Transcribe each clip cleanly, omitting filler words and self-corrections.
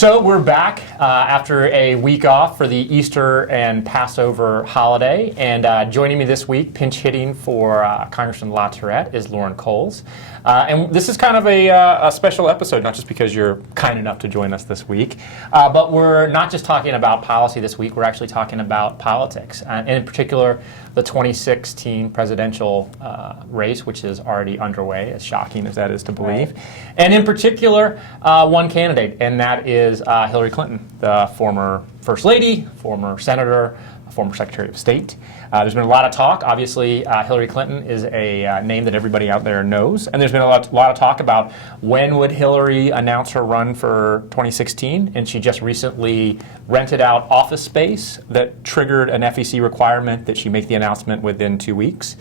So we're back after a week off for the Easter and Passover holiday, and joining me this week, pinch hitting for Congressman LaTourette, is Loren Coles. And this is kind of a special episode, not just because you're kind enough to join us this week, but we're not just talking about policy this week, we're actually talking about politics, and in particular, the 2016 presidential race, which is already underway, as shocking as that is to believe. Right. And in particular, one candidate, and that is Hillary Clinton, the former First Lady, former Senator, former Secretary of State. There's been a lot of talk. Obviously, Hillary Clinton is a name that everybody out there knows. And there's been a lot of talk about when would Hillary announce her run for 2016. And she just recently rented out office space that triggered an FEC requirement that she make the announcement within 2 weeks.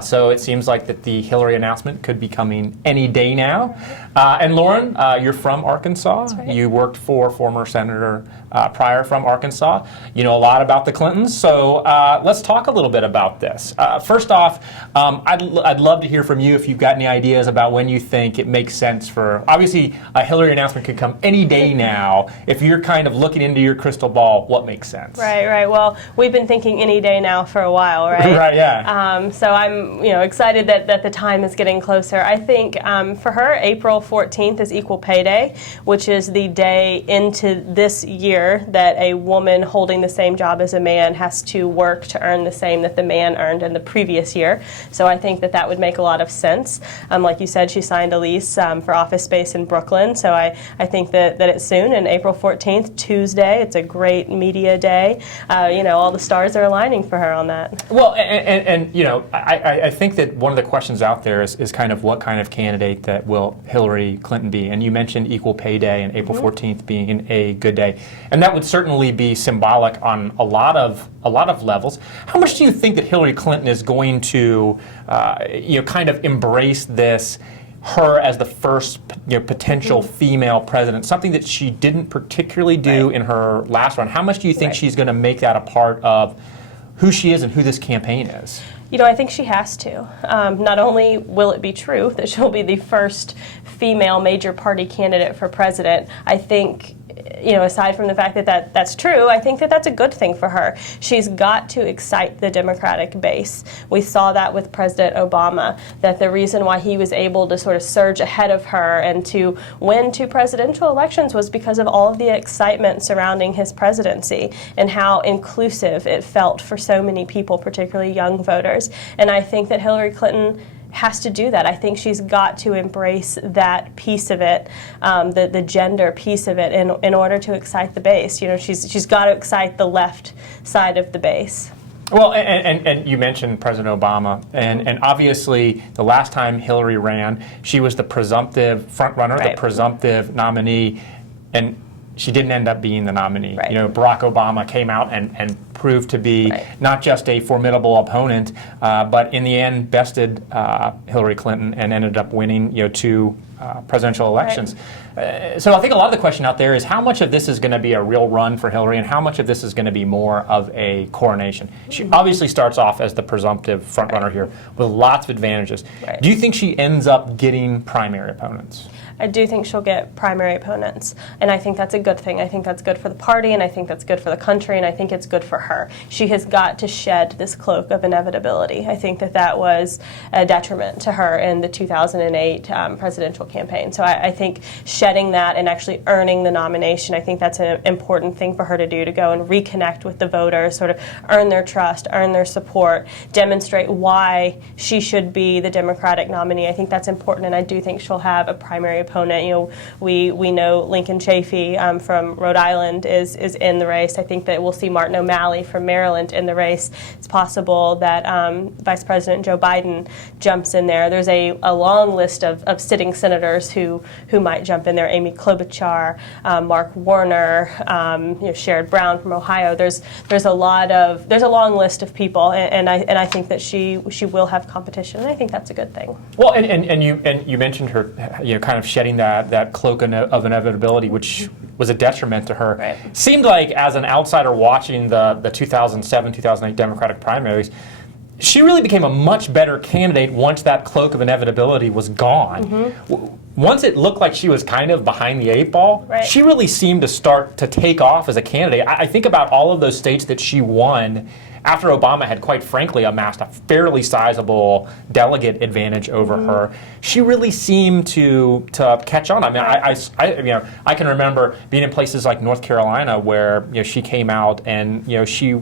So it seems like that the Hillary announcement could be coming any day now. And Loren, you're from Arkansas. That's right. You worked for former Senator Pryor from Arkansas. You know a lot about the Clintons. So let's talk a little bit about this. First off, I'd love to hear from you if you've got any ideas about when you think it makes sense for, obviously a Hillary announcement could come any day now. If you're kind of looking into your crystal ball, what makes sense? Right. Well, we've been thinking any day now for a while, right? Right, yeah. So I'm excited that the time is getting closer. I think for her, April 14th is Equal Pay Day, which is the day into this year that a woman holding the same job as a man has to work to earn the same that the man earned in the previous year. So I think that would make a lot of sense. Like you said, she signed a lease for office space in Brooklyn, so I think that it's soon, and April 14th, Tuesday, it's a great media day. All the stars are aligning for her on that. Well, and I think that one of the questions out there is kind of what kind of candidate that will Hillary Clinton be? And you mentioned Equal Pay Day and April 14th being a good day. And that would certainly be symbolic on a lot of levels. How much do you think that Hillary Clinton is going to kind of embrace this, her as the first potential female president, something that she didn't particularly do in her last run? How much do you think she's going to make that a part of who she is and who this campaign is? I think she has to. Not only will it be true that she'll be the first female major party candidate for president, I think, aside from the fact that that's true, I think that that's a good thing for her. She's got to excite the Democratic base. We saw that with President Obama, that the reason why he was able to sort of surge ahead of her and to win 2 presidential elections was because of all of the excitement surrounding his presidency and how inclusive it felt for so many people, particularly young voters. And I think that Hillary Clinton has to do that. I think she's got to embrace that piece of it, the gender piece of it, in order to excite the base. She's got to excite the left side of the base. Well, and you mentioned President Obama, and obviously the last time Hillary ran, she was the presumptive front runner, the presumptive nominee, and she didn't end up being the nominee. Right. Barack Obama came out and proved to be not just a formidable opponent, but in the end bested Hillary Clinton and ended up winning 2 presidential elections. So I think a lot of the question out there is how much of this is going to be a real run for Hillary and how much of this is going to be more of a coronation. She obviously starts off as the presumptive frontrunner here with lots of advantages. Do you think she ends up getting primary opponents? I do think she'll get primary opponents, and I think that's a good thing. I think that's good for the party, and I think that's good for the country, and I think it's good for her. She has got to shed this cloak of inevitability. I think that was a detriment to her in the 2008 presidential campaign. So I think shedding that and actually earning the nomination, I think that's an important thing for her to do, to go and reconnect with the voters, sort of earn their trust, earn their support, demonstrate why she should be the Democratic nominee. I think that's important, and I do think she'll have a primary opponent. We know Lincoln Chafee from Rhode Island is in the race. I think that we'll see Martin O'Malley from Maryland in the race. It's possible that Vice President Joe Biden jumps in there. There's a long list of sitting senators who might jump in there. Amy Klobuchar, Mark Warner, Sherrod Brown from Ohio. There's a long list of people, and I think that she will have competition, and I think that's a good thing. Well, and you mentioned her, kind of shedding that cloak of inevitability, which was a detriment to her. Right. Seemed like, as an outsider watching the 2007-2008 Democratic primaries, she really became a much better candidate once that cloak of inevitability was gone. Once it looked like she was kind of behind the eight ball, Right. she really seemed to start to take off as a candidate. I think about all of those states that she won after Obama had, quite frankly, amassed a fairly sizable delegate advantage over her. She really seemed to catch on. I mean, I can remember being in places like North Carolina where she came out and she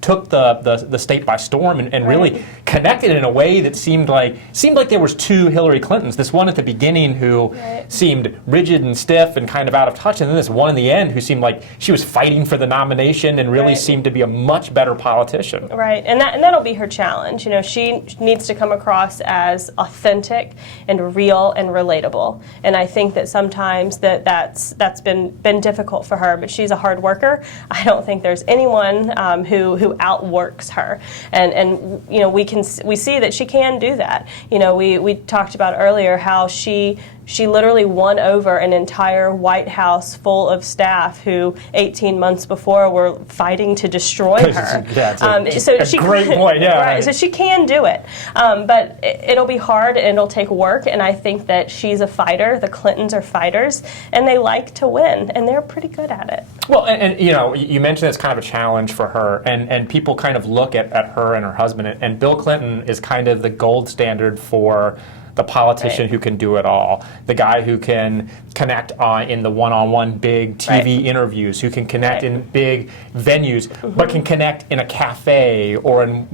took the state by storm and really connected in a way that seemed like there was two Hillary Clintons. This one at the beginning who seemed rigid and stiff and kind of out of touch, and then this one in the end who seemed like she was fighting for the nomination and really seemed to be a much better politician. Right, and that'll be her challenge. She needs to come across as authentic and real and relatable. And I think that sometimes that's been difficult for her. But she's a hard worker. I don't think there's anyone who outworks her. And we see that she can do that. We talked about earlier how she literally won over an entire White House full of staff who 18 months before were fighting to destroy her. It's a great point, yeah. Right, so she can do it. But it'll be hard and it'll take work, and I think that she's a fighter. The Clintons are fighters, and they like to win, and they're pretty good at it. Well, and you mentioned it's kind of a challenge for her, and people kind of look at her and her husband, and Bill Clinton is kind of the gold standard for the politician who can do it all, the guy who can connect in the one-on-one big TV interviews, who can connect in big venues, but can connect in a cafe or in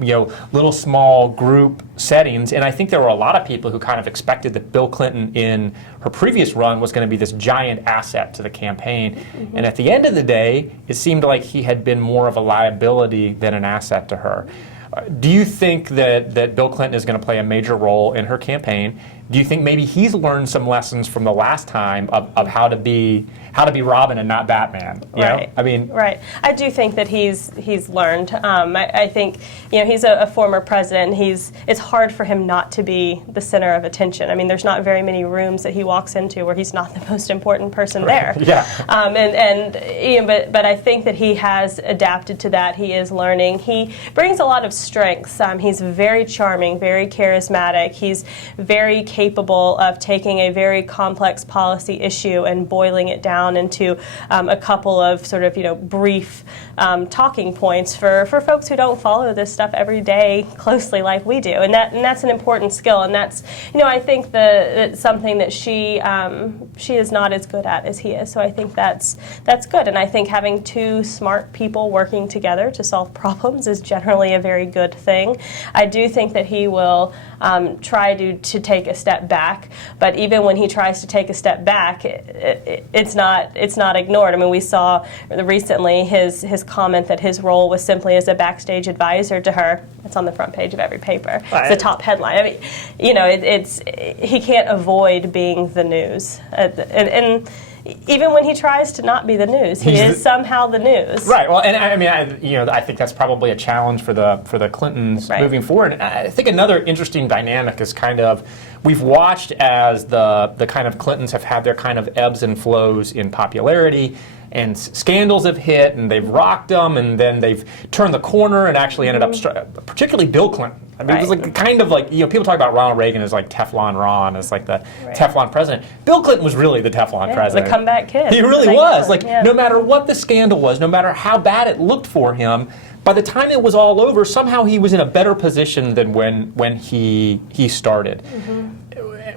little small group settings. And I think there were a lot of people who kind of expected that Bill Clinton in her previous run was going to be this giant asset to the campaign. And at the end of the day, it seemed like he had been more of a liability than an asset to her. Do you think that Bill Clinton is going to play a major role in her campaign? Do you think maybe he's learned some lessons from the last time of how to be Robin and not Batman? Right. Right. I do think that he's learned. I think he's a former president. It's hard for him not to be the center of attention. I mean, there's not very many rooms that he walks into where he's not the most important person there. Yeah. But I think that he has adapted to that. He is learning. He brings a lot of strengths. He's very charming, very charismatic. He's very capable of taking a very complex policy issue and boiling it down into a couple of sort of brief talking points for folks who don't follow this stuff every day closely like we do, and that's an important skill, and that's I think that's something that she is not as good at as he is. So I think that's good, and I think having two smart people working together to solve problems is generally a very good thing. I do think that he will try to take a step back, but even when he tries to take a step back, it's not ignored. I mean, we saw recently his comment that his role was simply as a backstage advisor to her. It's on the front page of every paper. It's the top headline. I mean, he can't avoid being the news, and even when he tries to not be the news, he is somehow the news. Right. Well, and I think that's probably a challenge for the Clintons moving forward. And I think another interesting dynamic is kind of we've watched as the kind of Clintons have had their kind of ebbs and flows in popularity. And scandals have hit, and they've rocked them, and then they've turned the corner and actually ended up, particularly Bill Clinton. I mean, it was kind of like, people talk about Ronald Reagan as like Teflon Ron, as like the Teflon president. Bill Clinton was really the Teflon president. The comeback kid. He really was. No matter what the scandal was, no matter how bad it looked for him, by the time it was all over, somehow he was in a better position than when he started.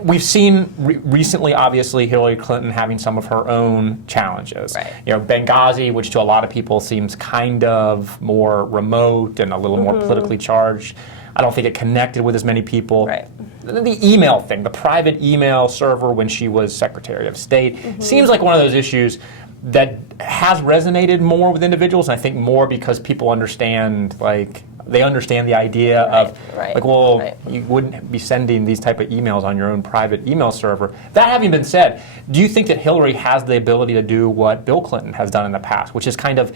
We've seen recently, obviously, Hillary Clinton having some of her own challenges. Benghazi, which to a lot of people seems kind of more remote and a little more politically charged. I don't think it connected with as many people. The email thing, the private email server when she was Secretary of State, seems like one of those issues that has resonated more with individuals, and I think more because people understand, they understand the idea of, you wouldn't be sending these type of emails on your own private email server. That having been said, do you think that Hillary has the ability to do what Bill Clinton has done in the past, which is kind of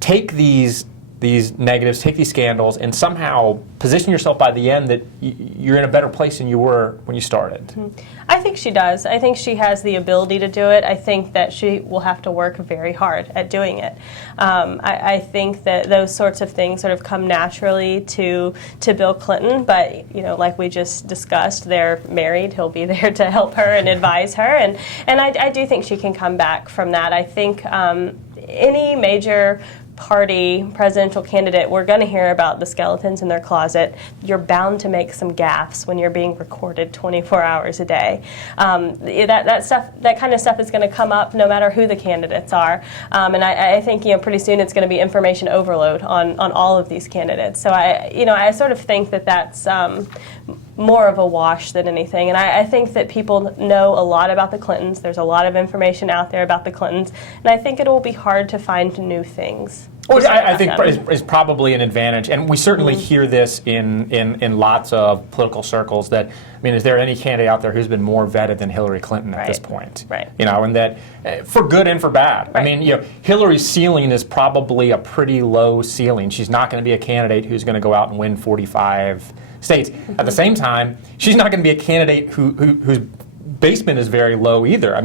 take these these negatives, take these scandals, and somehow position yourself by the end that you're in a better place than you were when you started? I think she does. I think she has the ability to do it. I think that she will have to work very hard at doing it. I think that those sorts of things sort of come naturally to Bill Clinton, but like we just discussed, they're married. He'll be there to help her and advise her, and I do think she can come back from that. I think any major party presidential candidate, we're going to hear about the skeletons in their closet. You're bound to make some gaffes when you're being recorded 24 hours a day. That kind of stuff is going to come up no matter who the candidates are. And I think pretty soon it's going to be information overload on all of these candidates. So I sort of think that that's more of a wash than anything. And I think that people know a lot about the Clintons. There's a lot of information out there about the Clintons, and I think it will be hard to find new things. Which I think is probably an advantage, and we certainly hear this in lots of political circles. That is there any candidate out there who's been more vetted than Hillary Clinton at this point? Right. And that for good and for bad. Right. Hillary's ceiling is probably a pretty low ceiling. She's not going to be a candidate who's going to go out and win 45 states. At the same time, she's not going to be a candidate whose basement is very low either.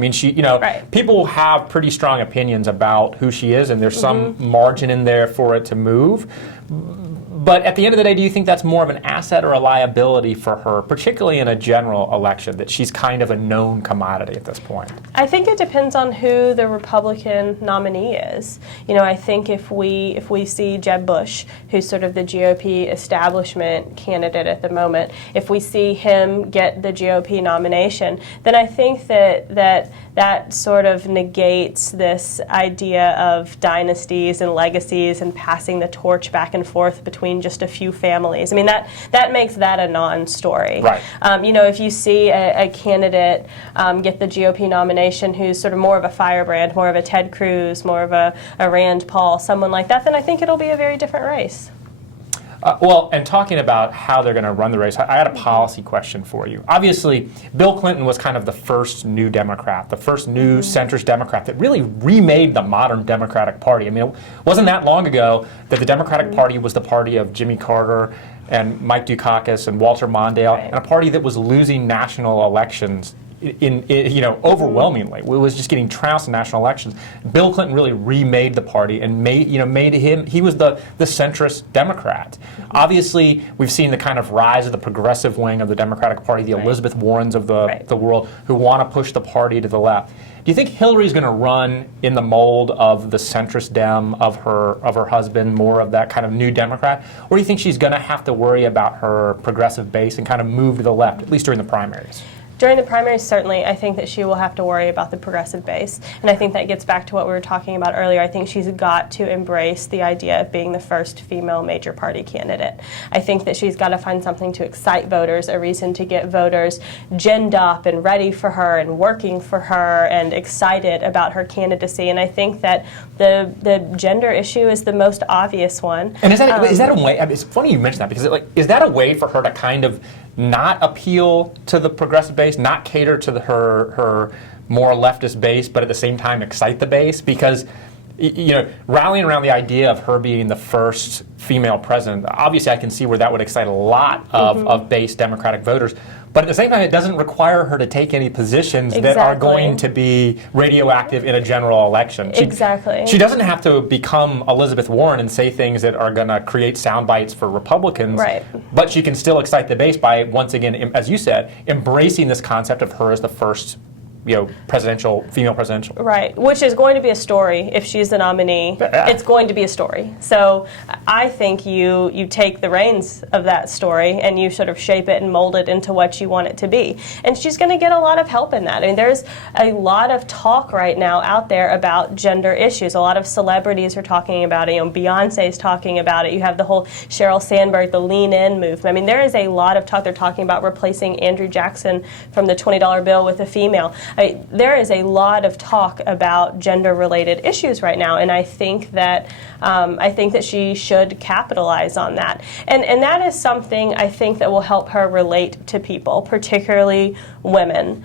People have pretty strong opinions about who she is, and there's some margin in there for it to move. But at the end of the day, do you think that's more of an asset or a liability for her, particularly in a general election, that she's kind of a known commodity at this point? I think it depends on who the Republican nominee is. I think if we see Jeb Bush, who's sort of the GOP establishment candidate at the moment, if we see him get the GOP nomination, then I think that sort of negates this idea of dynasties and legacies and passing the torch back and forth between just a few families. That makes that a non-story. Right. If you see a candidate get the GOP nomination who's sort of more of a firebrand, more of a Ted Cruz, more of a Rand Paul, someone like that, then I think it'll be a very different race. And talking about how they're going to run the race, I had a policy question for you. Obviously, Bill Clinton was kind of the first new Democrat, the first new centrist Democrat that really remade the modern Democratic Party. It wasn't that long ago that the Democratic Party was the party of Jimmy Carter and Mike Dukakis and Walter Mondale, and a party that was losing national elections overwhelmingly. It was just getting trounced in national elections. Bill Clinton really remade the party and made him. He was the centrist Democrat. Obviously, we've seen the kind of rise of the progressive wing of the Democratic Party, the Elizabeth Warrens of the world, who want to push the party to the left. Do you think Hillary's going to run in the mold of the centrist Dem of her husband, more of that kind of new Democrat, or do you think she's going to have to worry about her progressive base and kind of move to the left, at least during the primaries? During the primaries, certainly, I think that she will have to worry about the progressive base. And I think that gets back to what we were talking about earlier. I think she's got to embrace the idea of being the first female major party candidate. I think that she's got to find something to excite voters, a reason to get voters ginned up and ready for her and working for her and excited about her candidacy. And I think that the gender issue is the most obvious one. And is that a way? It's funny you mention that, because is that a way for her to kind of not appeal to the progressive base, not cater to her more leftist base, but at the same time excite the base? Because rallying around the idea of her being the first female president, obviously I can see where that would excite a lot of base Democratic voters. But at the same time, it doesn't require her to take any positions that are going to be radioactive in a general election. She doesn't have to become Elizabeth Warren and say things that are going to create sound bites for Republicans. Right. But she can still excite the base by, once again, as you said, embracing this concept of her as the first female presidential. Right, which is going to be a story if she's the nominee. Yeah. It's going to be a story. So I think you take the reins of that story and you sort of shape it and mold it into what you want it to be. And she's going to get a lot of help in that. There's a lot of talk right now out there about gender issues. A lot of celebrities are talking about it. Beyonce's talking about it. You have the whole Sheryl Sandberg, the Lean In movement. There is a lot of talk. They're talking about replacing Andrew Jackson from the $20 bill with a female. There is a lot of talk about gender-related issues right now, and I think that she should capitalize on that. And that is something I think that will help her relate to people, particularly women,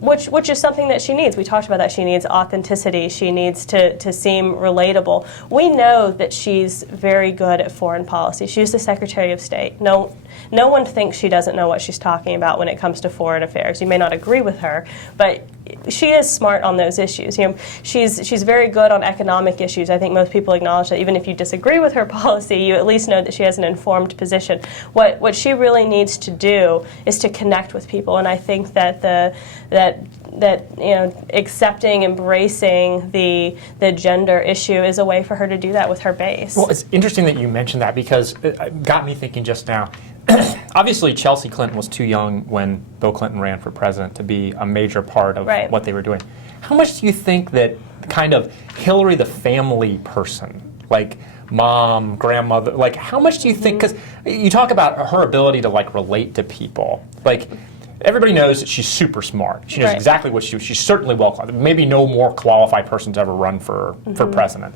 which is something that she needs. We talked about that. She needs authenticity. She needs to seem relatable. We know that she's very good at foreign policy. She's the Secretary of State. No one thinks she doesn't know what she's talking about when it comes to foreign affairs. You may not agree with her, but she is smart on those issues. She's very good on economic issues. I think most people acknowledge that even if you disagree with her policy, you at least know that she has an informed position. What she really needs to do is to connect with people, and I think that accepting, embracing the gender issue is a way for her to do that with her base. Well, it's interesting that you mentioned that because it got me thinking just now. Obviously, Chelsea Clinton was too young when Bill Clinton ran for president to be a major part of what they were doing. How much do you think that kind of Hillary, the family person, like mom, grandmother, like how much do you think, because you talk about her ability to like relate to people, like everybody knows that she's super smart. She knows exactly what she's certainly well qualified. Maybe no more qualified person to ever run for president.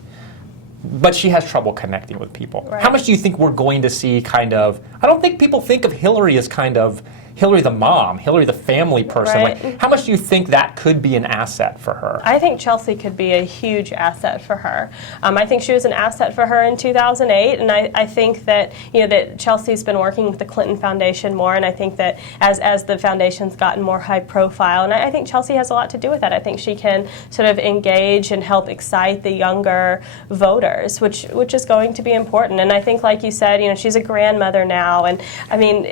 But she has trouble connecting with people. Right. How much do you think we're going to see kind of, I don't think people think of Hillary as kind of Hillary the mom, Hillary the family person. Right. Like, how much do you think that could be an asset for her? I think Chelsea could be a huge asset for her. I think she was an asset for her in 2008, and I think that that Chelsea's been working with the Clinton Foundation more, and I think that as the foundation's gotten more high profile, and I think Chelsea has a lot to do with that. I think she can sort of engage and help excite the younger voters, which is going to be important. And I think, like you said, she's a grandmother now, and I mean,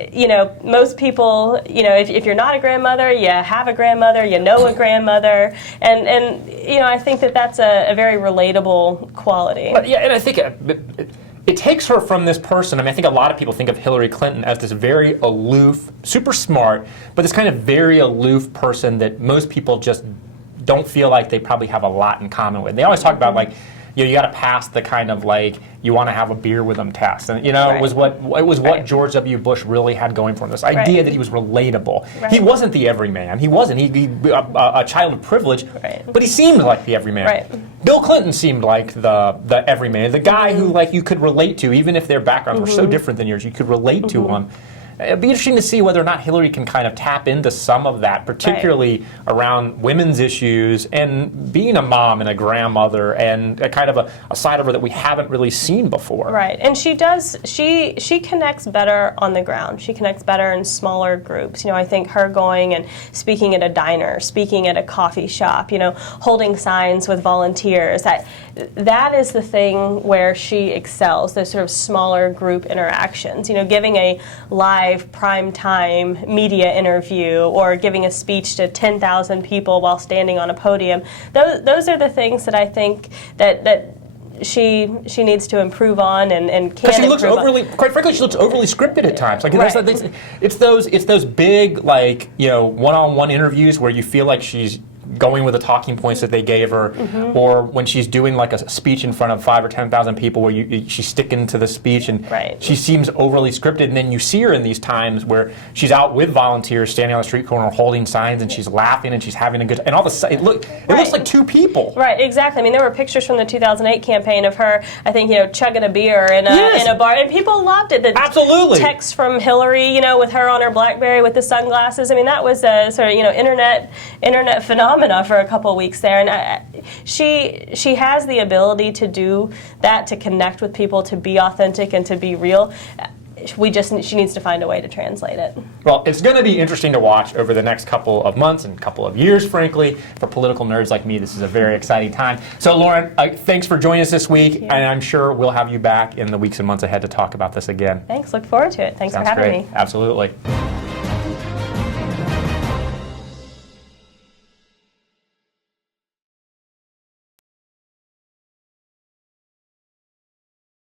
most people. If you're not a grandmother, you have a grandmother, you know a grandmother, and I think that's a very relatable quality. But yeah, and I think it takes her from this person. I mean, I think a lot of people think of Hillary Clinton as this very aloof, super smart, but this kind of very aloof person that most people just don't feel like they probably have a lot in common with. They always talk about like, you got to pass the kind of like you want to have a beer with him test, and it was what George W. Bush really had going for him. This idea that he was relatable. Right. He wasn't the everyman. He wasn't. He a child of privilege, but he seemed like the everyman. Right. Bill Clinton seemed like the everyman, the guy who like you could relate to, even if their backgrounds were so different than yours. You could relate to them. It'd be interesting to see whether or not Hillary can kind of tap into some of that, particularly around women's issues and being a mom and a grandmother and a kind of a side of her that we haven't really seen before. Right, and she does. She connects better on the ground. She connects better in smaller groups. I think her going and speaking at a diner, speaking at a coffee shop, holding signs with volunteers. That is the thing where she excels. Those sort of smaller group interactions. Giving a live prime time media interview or giving a speech to 10,000 people while standing on a podium. Those are the things that I think that she needs to improve on and can. She looks quite frankly, she looks overly scripted at times. Like it's those big like one-on-one interviews where you feel like she's going with the talking points that they gave her, or when she's doing like a speech in front of 5,000 or 10,000 people where she's sticking to the speech and she seems overly scripted, and then you see her in these times where she's out with volunteers standing on the street corner holding signs and she's laughing and she's having a good and all of a sudden it looks like two people. Right, exactly. I mean, there were pictures from the 2008 campaign of her, I think, chugging a beer in a bar, and people loved it. Absolutely. Text from Hillary, with her on her BlackBerry with the sunglasses. I mean, that was a sort of internet phenomenon for a couple of weeks there, and she has the ability to do that, to connect with people, to be authentic and to be real. She needs to find a way to translate it. Well, it's going to be interesting to watch over the next couple of months and couple of years, frankly. For political nerds like me, this is a very exciting time. So, Lauren, thanks for joining us this week, and I'm sure we'll have you back in the weeks and months ahead to talk about this again. Thanks. Look forward to it. Thanks for having me. Absolutely.